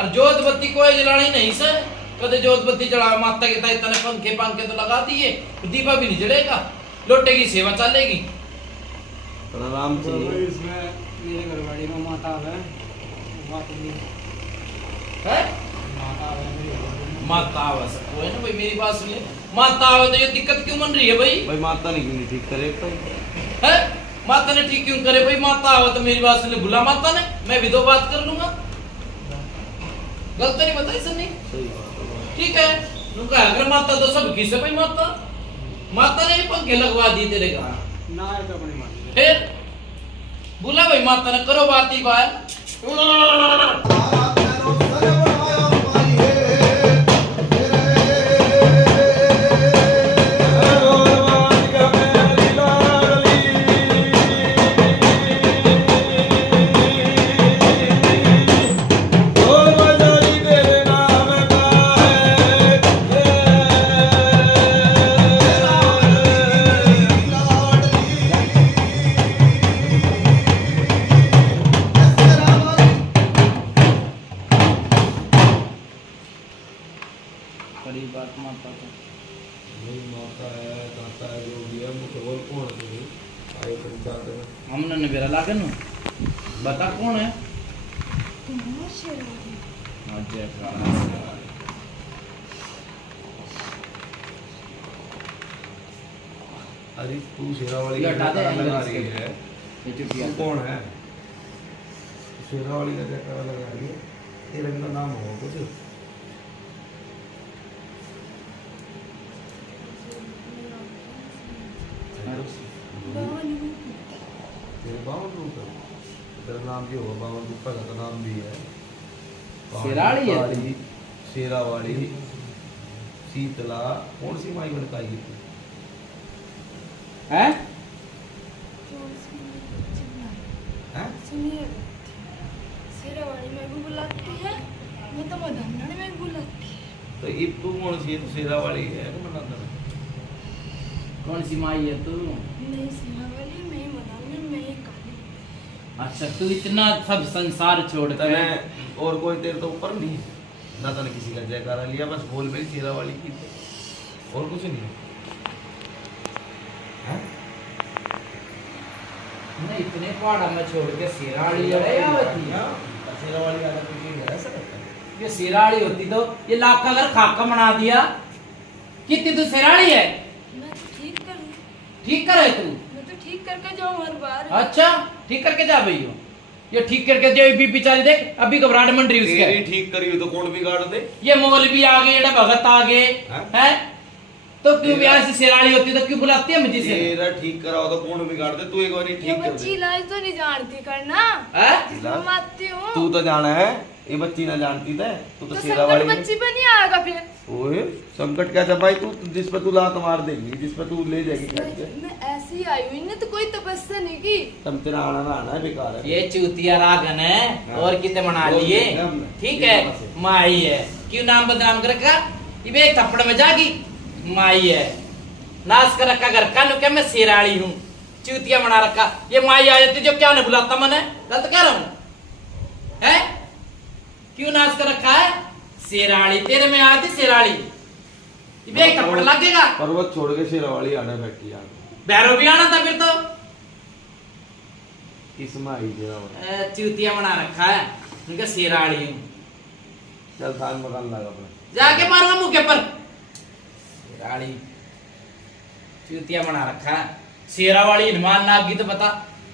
और जोत बत्ती कोई जलानी नहीं सर कदे जोत बत्ती जला माता के ताई तने पंखे पंखे तो लगा दिए दीपा भी नहीं जलेगा लोटे की सेवा चलेगी प्रणाम चाहिए इसमें मेरे घरवाड़ी में माता है माता है माता है मेरी माता आवा सबको है ना भाई मेरी बात सुनिए माता आवा तो ये दिक्कत क्यों बन रही है भाई भाई माता ने क्यों नहीं ठीक करे तो है माता ने ठीक क्यों करे भाई माता आवा तो मेरी बात सुनिए बुला माता ने मैं भी 2 बात कर लूंगा गलत नहीं बताई सर नहीं सही बात है बाबा। ठीक है उनका अगर माता तो सब किसे भाई माता माता ने ही पंखे लगवा दी तेरे घर ना है तो अपनी माता फिर बुला भाई माता ने करो बात ही बात हमने ने बेरा लागे नु बता कौन है अजय काला अरे तू शेरावाली ये हटा दे का लगा एंगल रही इसके। है ये चुटिया तू कौन है शेरावाली का चक्कर लगा रही है तेरे का नाम हो कुछ तेरे बावन रूप है तेरा नाम भी होगा बावन रूप का नाम भी है शेरावाली है काली, शेरावाली शीतला कौन सी माई बनकाई थी हैं हैं सुनिए शेरावाली में भी बुलाती है मैं तो मदनगढ़ में भी बुलाती है तो ये तू कौन सी है तू शेरावाली है ना मनाता कौन सी माई है तू नहीं शेरावाली मैं ही मदनगढ़ में ही काली अच्छा तू इतना सब संसार छोड़ तने कर और कोई तेरे तो ऊपर नहीं ना तने किसी का जयकारा लिया बस बोल मेरी शेरावाली की और कुछ नहीं हैं नहीं इतने पहाड़ा में छोड़ के शेरावाली लड़े आवती शेरावाली का क्योंकि ऐसा करता है ये शेरावाली होती तो ये लाख का घर खाका बना दिया कितनी तू शेरावाली है मैं तो ठीक करूँ ठीक करे तू मैं तो ठीक करके जाऊँ हर बार अच्छा ठीक करके जा भैया ये ठीक करके जो भी बेचारी देख अभी घबराहट मंड रही तेरी उसके ठीक करी हो तो कौन बिगाड़ दे ये मौलवी आ गए ये भगत आ गए हैं तो क्यों ब्याह से शेरावाली होती तो क्यों बुलाती है मुझे से तेरा ठीक कराओ तो कौन बिगाड़ दे तू एक बार ये ठीक कर बच्ची दे इलाज तो नहीं जानती करना हैं इलाज? मैं आती हूँ तू तो जाना है ये बच्ची ना जानती थे तू तो तो शेरावाली संकट बच्ची पे नहीं आएगा फिर ओए संकट क्या था भाई तू जिस पर तू लात मार देगी जिस पर तू ले जाएगी काट के मैं ऐसी आई हुई ने तो कोई तपस्या नहीं की तब तेरा आना ना आना है बेकार है ये चूतिया रागन है हाँ। और कितने मना बोल लिए देंगे हमने। ठीक ये है बात है। माई है क्यों नाम बदनाम कर रखा ये एक थप्पड़ में जागी माई है नाश कर रखा घर का नुके मैं शेरावाली हूँ चूतिया बना रखा ये माई आ जाती जो क्या नहीं बुलाता मैंने गलत कह रहा हूँ है क्यों नाश कर रखा है शेरावाली तेरे में आती शेरावाली ये एक थप्पड़ लगेगा पर्वत छोड़ के शेरावाली आने बैठी यार बैरो भी आना था फिर तो किस्म आई शेरावाली चूतिया बना रखा है उनका शेरावाली हूँ चल थान मकान लगा अपना जाके मारूंगा मुंह के पर शेरावाली चूतिया बना रखा है शेरावाली हनुमान नाग की तो बता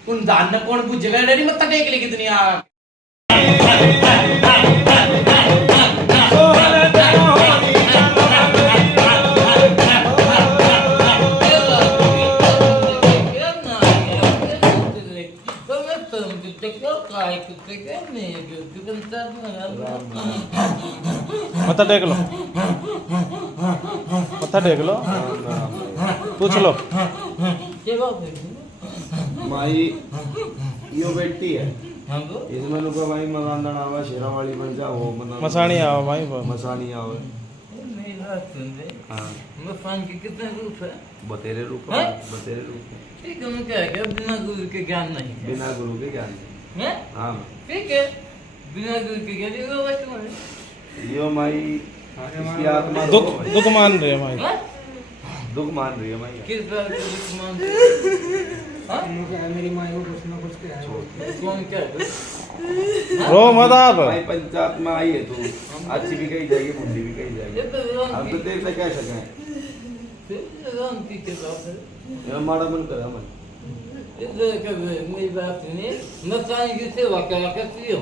उन दान ने कौन पूछ जगह डरी मत टेक ली कितनी आ मत्था टेक लो मत्था टेक लो पूछ लो माई यो बेटी है इसमें नुका भाई मकान आवा शेरावाली बन जा वो बना मसाणी आओ भाई मसानी आवे हाँ कितने रूप है बतेरे रूप हैं? बतेरे रूप ठीक है मैं क्या क्या बिना गुरु के ज्ञान नहीं है बिना गुरु के ज्ञान नहीं। हैं? हाँ ठीक है बिना गुरु के ज्ञान ये बात तुम्हारी यो माई इसकी आत्मा दुख दुख मान रहे हैं भाई हैं? दुख मान रही है माई किस बात को दुख मानते हाँ? मेरी माँ को कुछ ना कुछ क्या है कौन क्या है? रो मत आप भाई पंचात्मा आई है तू अच्छी भी कही जाएगी बुद्धि भी कही ये जाएगी तो भगवान अब तो की- तेरे से कह सके फिर भगवान की कृपा से ये माड़ा मन करा मन इधर कभी मेरी बात सुनिए मसानी की सेवा क्या करती हो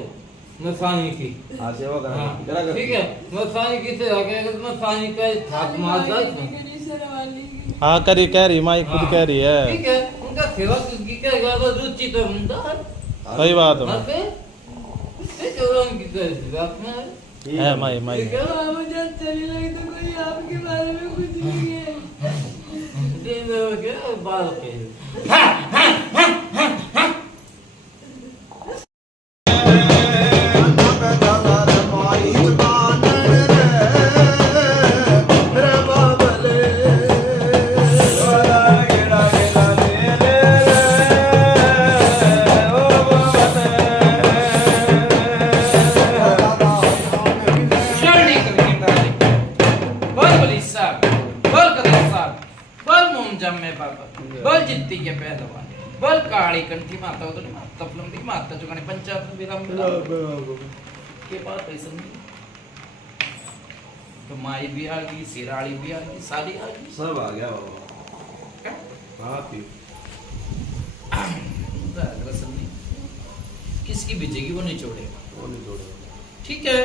मसानी की हाँ सेवा करा हाँ, करा कर ठीक है मसानी की सेवा क्या करती मसानी का हाथ मारता है हाँ करी कह रही माई खुद कह रही है ठीक है उनका सेवा की करेगा तो रुचि तो उनका है सही बात है हाँ, फिर भगवान की कैसी बात में है ठीक है माई माई ठीक है मुझे अच्छा नहीं लगता कोई आपके बारे में कुछ नहीं है दिन हो गया बाल के शरणी करके डाले बोल बली साहब बोल कदम साहब बोल मोम जम्मे पापा बोल जित्ती के पहलवान बोल काली कंठी माता उतरी माता फिल्म दी माता चुकाने पंचायत विराम के बात ऐसा नहीं तो माई भी आ गई सिराड़ी भी आ गई सारी आ गई सब आ गया बाबा। क्या हाँ पी रसल नहीं किसकी बिजेगी वो नहीं छोड़ेगा वो नहीं जोड़ेगा। ठीक है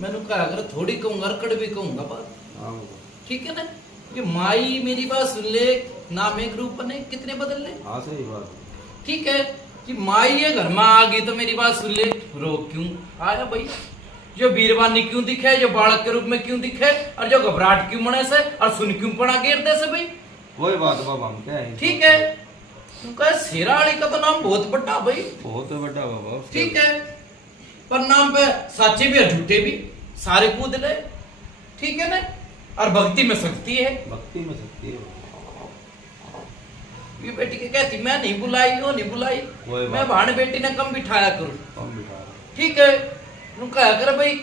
मैंने कहा अगर थोड़ी कहूंगा और कड़वी कहूंगा बात हाँ बाबा। ठीक है ना कि माई मेरी बात सुन ले नाम एक रूप ने कितने बदल ले हाँ सही बात। ठीक है कि माई ये घर में आ गई तो मेरी बात सुन ले रो क्यों आया भाई जो बीरवानी क्यों दिखे जो बालक के रूप में क्यों दिखे और जो घबराहट क्यों मने से और सुन क्यों पड़ा गिरते से भाई वही बात बाबा हम क्या है। ठीक है तुमका शेराड़ी का तो नाम बहुत बड़ा भाई बहुत बड़ा बाबा। ठीक है पर नाम पे सच्चे भी और झूठे भी सारे कूद ले ठीक है ना और भक्ति में शक्ति है भक्ति में शक्ति है। ये बेटी के कहती मैं नहीं बुलाई वो नहीं बुलाई वही मैं बात। भाण बेटी ने कम बिठाया करूं कौन बिठा रहा ठीक है नु कहा कर भाई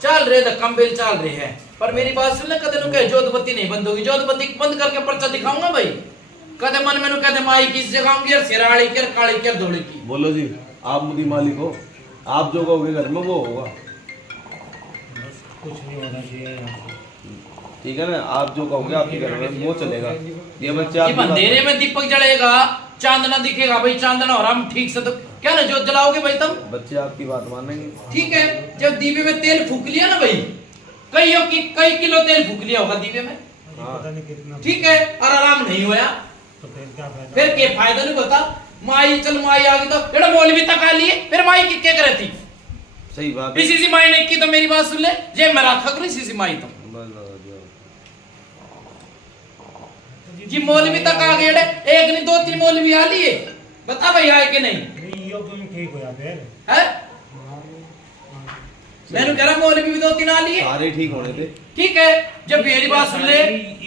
चल रहे द कम बेल चल रहे हैं पर मेरी बात सुन ले कदे नु कहे जोधबत्ती नहीं बंद होगी जोधबत्ती बंद करके पर्चा दिखाऊंगा भाई कदे मन में नु कदे माई की जगाऊंगी और सिराड़ी की और काली की और धोड़ी की बोलो जी आप मुदी मालिक हो आप जो कहोगे घर में वो होगा। कुछ नहीं होना चाहिए यहाँ पे। ठीक है ना आप जो कहोगे आपके घर में वो चलेगा। ये बच्चे ये आप अंधेरे में दीपक जलेगा चांदना दिखेगा भाई चांदना और हम ठीक से तो क्या ना जोत जलाओगे भाई तुम बच्चे आपकी बात मानेंगे। ठीक है जब दीवे में तेल फूक लिया ना भाई कई किलो तेल फूक लिया होगा दीवे में हाँ। पता नहीं कितना। ठीक है और आराम नहीं होया तो फिर क्या फायदा? फिर के फायदा नहीं बता माई चल माई आ गई तो एड़ा मौलवी तक आ लिए फिर माई की क्या करे थी सही बात है। इसी सी माई ने की तो मेरी बात सुन ले जे मैं रखा करूं इसी सी माई तो बस बस जी मौलवी तक आ गए एक नहीं दो तीन मौलवी आ लिए बता भाई आए कि नहीं नहीं यो तुम ठीक हो जाते हैं। है मैंने कह रहा मौलवी भी दो तीन आ लिए सारे ठीक होने थे। ठीक है जब मेरी बात सुन ले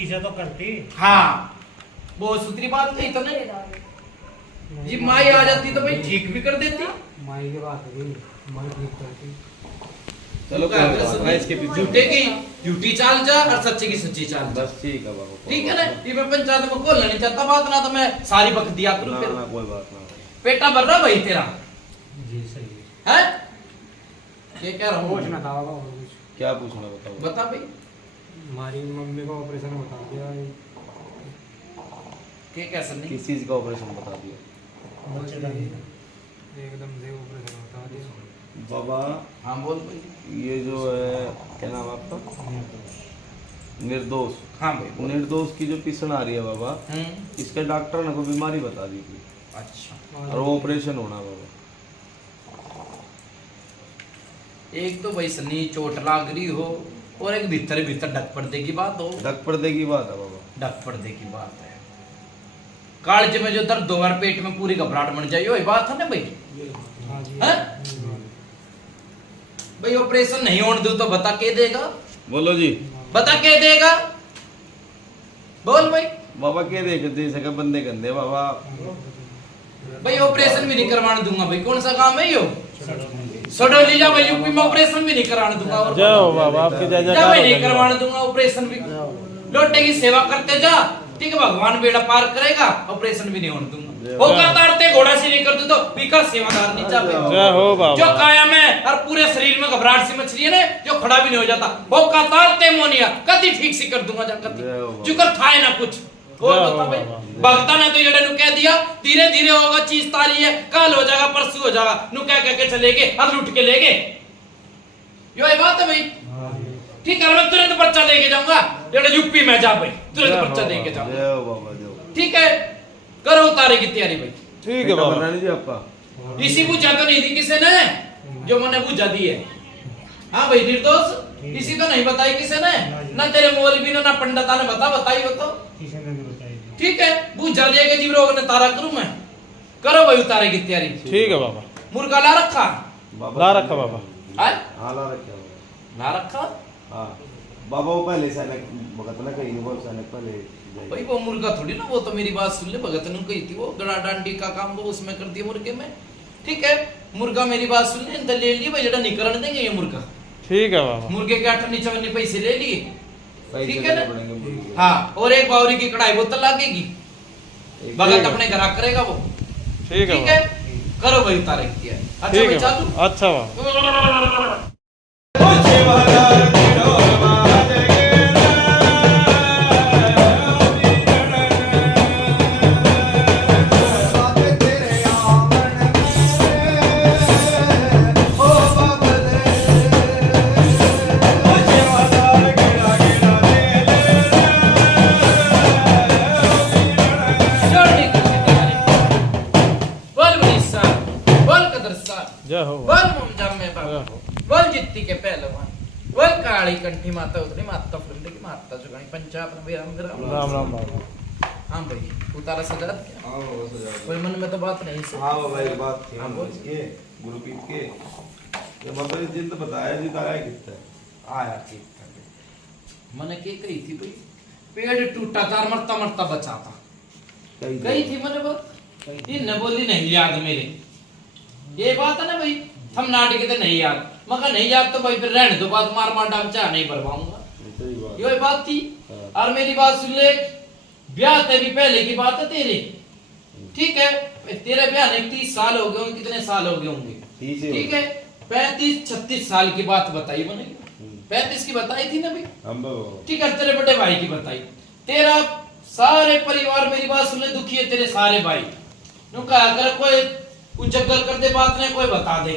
इसे तो करती। हाँ बहुत सुथरी बात कही तो नहीं जी माई आ जाती तो भाई ठीक भी कर देती माई की बात है माई ठीक करती। चलो कोई बात नहीं, इसके पीछे झूठे की झूठी चाल जा और सच्चे की सच्ची चाल जा बस ठीक है बाबा। ठीक है ना ये मैं पंचायत में खोलना नहीं चाहता बात ना तो मैं सारी वक्त दिया करूं ना फिर ना कोई बात ना। पेटा भर रहा भाई तेरा जी सही है। है ये कह रहा हूँ पूछना था बाबा और कुछ। क्या पूछना बताओ। बता भाई हमारी मम्मी का ऑपरेशन बता दिया है। के कैसे नहीं किस चीज का ऑपरेशन बता दिया एकदम से ऑपरेशन बता दिया। बाबा। हाँ बोल भाई ये जो है क्या नाम है आपका निर्दोष। हाँ भाई निर्दोष की जो पिसन आ रही है बाबा इसके डॉक्टर ने कोई बीमारी बता दी थी अच्छा और वो ऑपरेशन होना बाबा। एक तो भाई सनी चोट लाग रही हो और एक भीतर भीतर ढक पर्दे की बात हो ढक पर्दे की बात है बाबा। ढक पर्दे की बात है कालज में जो दर्द दो बार पेट में पूरी घबराहट बन जाए वही बात है ना भाई हाँ जी। हैं? भाई ऑपरेशन नहीं होने दो तो बता के देगा बोलो जी। बता के देगा बोल भाई बाबा क्या दे सके बंदे गंदे बाबा। भाई ऑपरेशन भी नहीं करवाने दूंगा भाई कौन सा काम है यो सडोली जा भाई यूपी में ऑपरेशन भी नहीं कराने दूंगा और जय हो बाबा आपकी जय जा जयकार भाई हो नहीं धन्यवाद। करवाने दूंगा ऑपरेशन भी लोटे की सेवा करते जा ठीक है भगवान बेड़ा पार करेगा ऑपरेशन भी नहीं होने दूंगा होगा तारते घोड़ा से नहीं कर दो तो पीकर सेवादार नहीं चाहे जय हो जो बाबा। काया में और पूरे शरीर में घबराहट सी मछली है ना जो खड़ा भी नहीं हो जाता वो कातारते मोनिया कति ठीक से कर दूंगा जा कति जय हो बाबा। जुकर थाए ना कुछ और जय हो बता भाई बाबा। भगता ने तो ये नु कह दिया धीरे धीरे होगा चीज तारी है कल हो जाएगा परसों हो जाएगा नु कह के चले गए अब लूट के ले गए यो ये बात है भाई ठीक है मैं तुरंत पर्चा दे के जाऊंगा जेड़ा यूपी में जा भाई तुरंत पर्चा दे के जाऊंगा जय हो बाबा जय हो। ठीक है करो उतारे की तैयारी भाई ठीक है बेटा बाबा। बना लीजिए आपका। इसी बुझा तो नहीं दी किसी ने जो मैंने बुझा दी है हाँ भाई निर्दोष इसी तो नहीं बताई किसी ने ना तेरे मौलवी ने ना पंडिता ने बताई हो तो किसी ने नहीं बताई। ठीक है बुझा दिया के जीव रोग ने तारा करूं मैं करो भाई उतारे की तैयारी ठीक है बाबा। मुर्गा ला रखा बाबा ला रखा बाबा। है हाँ ला रखा बाबा। ला रखा हाँ बाबा वो पहले से अलग भगत ना कहीं वो से अलग पहले जाएगा। भाई वो मुर्गा थोड़ी ना वो तो मेरी बात सुन ले भगत ने कही थी वो गड़ा डांडी का काम वो उसमें कर दिया मुर्गे में ठीक है मुर्गा मेरी बात सुन ले ले लिए भाई जड़ा नहीं करने देंगे ये मुर्गा ठीक है बाबा। मुर्गे के 98 पैसे ले लिए पैसे ठीक है ना? देने पड़ेंगे मुर्गे के। हाँ और एक बावरी की कढ़ाई बोतल लगेगी भगत अपने घर करेगा वो। ठीक ठीक है, करो भाई उतारे किया। अच्छा ठीक भाई है चालू। अच्छा वाह जय हो बोल जित्ती के पहलवान, बोल काली कंठी माता उतरी माता फुलंदी की माता जुगानी पंचायत में राम राम राम राम राम। हाँ भाई उतारा सजा क्या? हाँ बाबा सजा कोई मन में तो बात नहीं से। हाँ बाबा एक बात थी हाँ, हम बोल। इसके गुरुपीठ के जब बाबा इस दिन तो बताया जी तारा कितना आया ठीक ठाक मैंने के कही थी भाई, पेड़ टूटा तार मरता मरता बचा था। कही थी मैंने बात, ये न बोली नहीं याद मेरे। ये बात है ना भाई, हम नाटक के नहीं याद, मगर नहीं याद तो भाई फिर रहने दो, बात मार मार डाल चाह नहीं भरवाऊंगा। ये बात थी। और मेरी बात सुन ले, ब्याह तेरी पहले की बात है तेरी, ठीक है? तेरे ब्याह ने 30 साल हो गए होंगे, कितने साल हो गए होंगे, ठीक है? 35-36 साल की बात बताई मैंने, 35 की बताई थी ना भाई, ठीक है? तेरे बड़े भाई की बताई, तेरा सारे परिवार मेरी बात सुन ले दुखी है, तेरे सारे भाई नुका अगर कोई उजागर कर दे बात नहीं, कोई बता दे,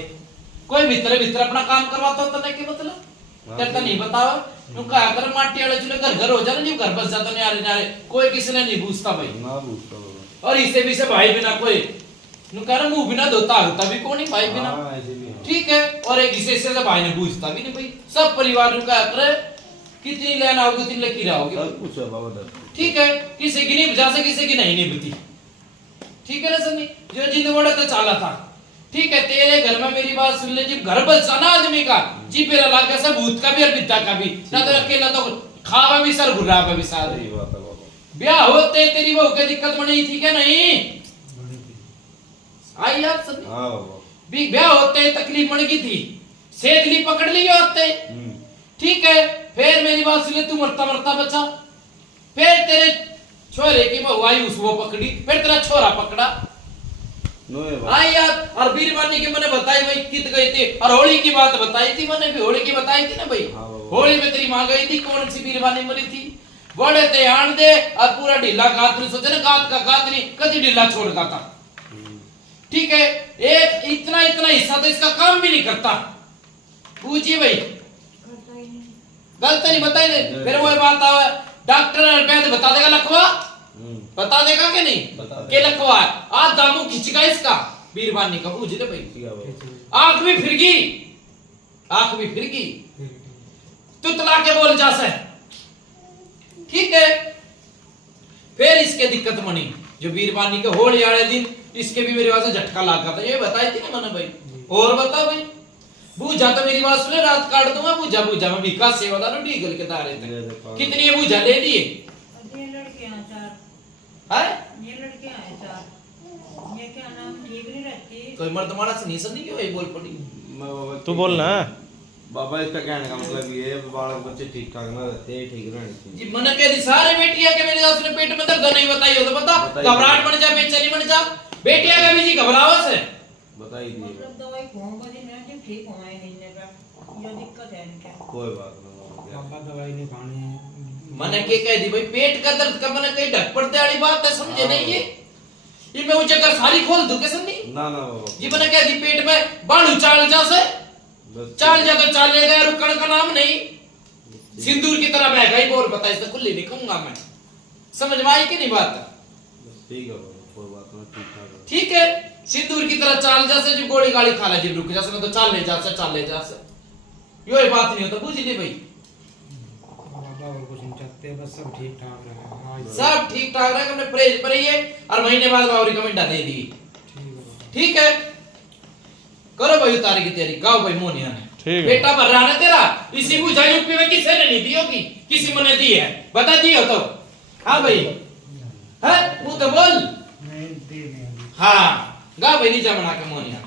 कोई भीतर भीतर अपना काम करवाता होता नहीं, कि मतलब करता नहीं बतावा नुका अगर माटी वाले चले घर घर हो जाए नहीं, घर बस जाता नहीं, आरे नारे कोई किसी ने नहीं पूछता भाई ना पूछता और इसे भी से भाई बिना कोई नुका ना मुंह बिना धोता होता भी कौन भाई बिना, हाँ ऐसे भी हाँ। ठीक है? और एक इसे से भाई ने पूछता भी नहीं भाई, सब परिवार नुका करे कितनी लेना होगी उतनी लेके रहोगे, सब कुछ है बाबा ठीक है? किसी की नहीं बजा से किसी की नहीं निभती, ठीक है ना सनी? जो जिंद बड़ा तो चाला था, ठीक है? तेरे घर में मेरी बात सुन ले, जब घर बसा ना आदमी का जी पे लागे से भूत का भी और विद्या का भी ना, तो अकेला तो खावा भी सर घुरा भी सार। सही बात है बाबा। ब्याह होते तेरी बहू की दिक्कत बनी थी क्या? नहीं आई याद सनी? हाँ बाबा। ब्याह होते तकलीफ बन गई थी, सेदली पकड़ ली होते, ठीक है? फिर मेरी बात सुन ले, तू मरता मरता बचा, फिर तेरे छोरे की बहू आई उसको पकड़ी, फिर तेरा छोरा पकड़ा, आई याद? और बीरवानी की मैंने बताई भाई कित गई थी, और होली की बात बताई थी मैंने भी, होली की बताई थी ना भाई। होली में तेरी मां गई थी, कौन सी बीरवानी मरी थी? बड़े ते आन दे और पूरा ढीला गात नहीं, सोचे ना गात का गात नहीं कभी ढीला छोड़ का था, ठीक है? एक इतना इतना हिस्सा तो इसका काम भी नहीं करता, पूछिए भाई, गलत नहीं बताई दे। फिर वो बात आवे डॉक्टर वैद्य बता देगा लखवा, बता देगा कि नहीं के लखवा है, आज दामू खिंचगा इसका बीरबानी का, पूछ ले भाई। आंख भी फिर गई, आंख भी फिर गई, तुतला के बोल जा से, ठीक है? फिर इसके दिक्कत मनी जो बीरबानी के होली वाले दिन इसके भी मेरी बात से झटका लगा था, ये बताई थी ना मैंने भाई। और बता भाई, बूझा तो मेरी बात सुने, रात काट दूंगा, बूझा बूझा में विकास सेवादार डीगल के दारे थे, कितनी है बूझा ले लिए? ये लड़कियां चार, है ये लड़कियां हैं चार, ये क्या नाम ठीक नहीं रहती। कोई मर्द मारा से नहीं समझी क्यों ये बोल पड़ी? तू बोल ना। बाबा इसका कहने का मतलब ये है बालक बच्चे ठीक ठाक ना रहते हैं, ठीक रहने चाहिए। जी मैंने कह दी सारे बेटियां के मेरे साथ पेट में दर्द नहीं बताई हो तो बता, घबराहट बन जा, बेचैनी बन जा, बेटियां का भी जी घबराहट से बताई दी मतलब दवाई खाऊंगा दिन रात ठीक होए नहीं नेगा, ये दिक्कत है इनके। कोई बात नहीं पापा दवाई नहीं खानी है। मैंने के कह दी भाई, पेट का दर्द का मैंने कहीं ढक पड़ते वाली बात है, समझे नहीं ये मैं उसे कर सारी खोल दूं कैसे नहीं? ना ना बाबा जी मैंने कह दी पेट में बाणू चाल जा से चाल जा तो चाल लेगा, रुकण का नाम नहीं, सिंदूर की तरह बह गई बोर बता, इससे खुली नहीं कहूंगा मैं, समझ में आई कि नहीं बात? ठीक है बाबा, कोई बात नहीं, ठीक ठाक है। ठीक है? सिंदूर की तरह चाल जा से, जो गोली गाली खा ले, जब रुक जा से तो चाल ले जा से, चाल ले जा से, यो बात नहीं होता, बुझ ली भाई? बाबा और कुछ नहीं चाहते, बस सब ठीक ठाक रहे। सब ठीक ठाक रहे, हमने परहेज पर है और महीने बाद बावरी कमेंटा दे दी, ठीक है? करो भाई उतारे की तैयारी, गाओ भाई मोनिया ने, बेटा भर रहा है तेरा, इसी बुझा यूपी में किसी ने नहीं दी होगी, किसी ने दी है, बता दी हो तो? हाँ भाई, है मुंह तो बोल, हाँ गा भाई नीचा बना के मोनिया।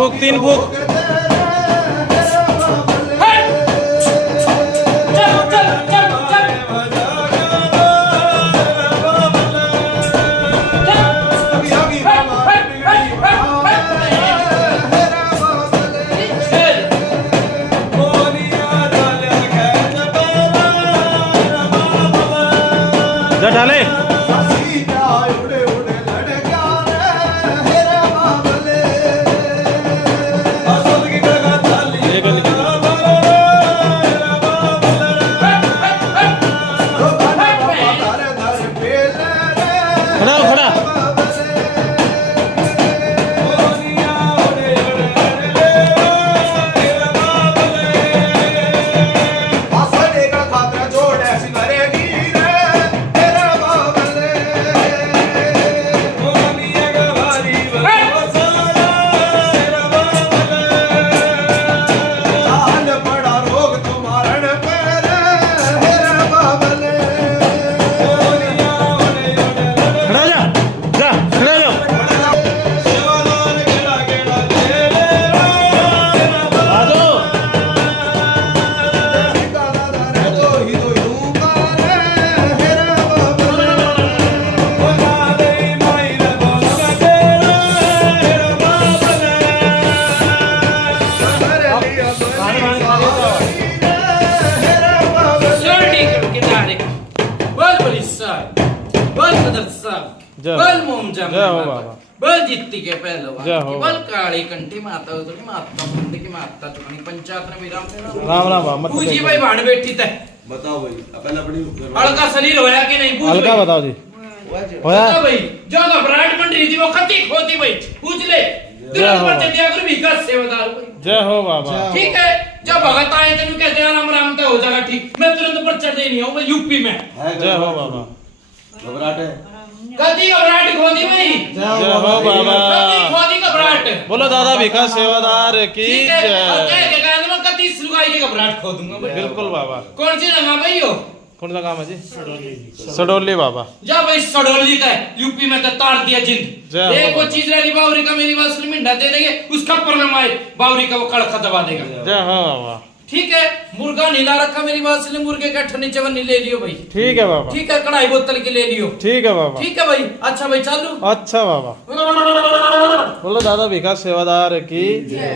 फूक 3 फूक चल चल चल चल जा डाले खड़ा हो, खड़ा खड़ा जा जा खड़ा जा आ जाओ बोल पुलिस साहब, बोल सदर साहब, जय बोल मोमजा जय हो बाबा। बोल जित्ती के पहलवान, जय हो बोल काली कंठी माता उतरी माता मुंडी की माता चुकनी पंचायत ने विराम राम राम बाबा मत पूजी भाई भाड़ बैठी थे बताओ भाई अपन अपनी हल्का शरीर होया कि नहीं पूछ हल्का भाई। बताओ जी होया बता भाई जो घबराहट बन रही थी वो खती खोती भाई पूछ ले तुरंत हो। पर्चे दिया करो विकास सेवादार भाई जय हो बाबा ठीक है जब भगत आए तेन कहते हैं राम राम तो हो जाएगा ठीक मैं तुरंत पर्चा दे नहीं हूँ मैं यूपी में जय हो बाबा घबराहट है कदी घबराहट खोदी भाई जय हो बाबा कदी खोदी घबराहट बोलो दादा विकास सेवादार की ठीक है और जय कह के कहने मैं कदी लुगाई की घबराहट खो दूंगा भाई बिल्कुल बाबा कौन सी लगा भाई हो कौन सा काम है जी सडोली बाबा जा भाई सडोली का यूपी में तो तार दिया जिंद जय हो एक वो बाबा। चीज रही बावरी का मेरी बात सुन मिंडा दे देंगे उस खप्पर में माए बावरी का वो कड़खा दबा देगा जय हो बाबा ठीक है मुर्गा नीला रखा मेरी बात सुन मुर्गे का ठन्नी चवन्नी ले लियो भाई ठीक है बाबा ठीक है कढ़ाई बोतल की ले लियो ठीक है बाबा ठीक है भाई अच्छा भाई चालू अच्छा बाबा बोलो दादा विकास सेवादार की जय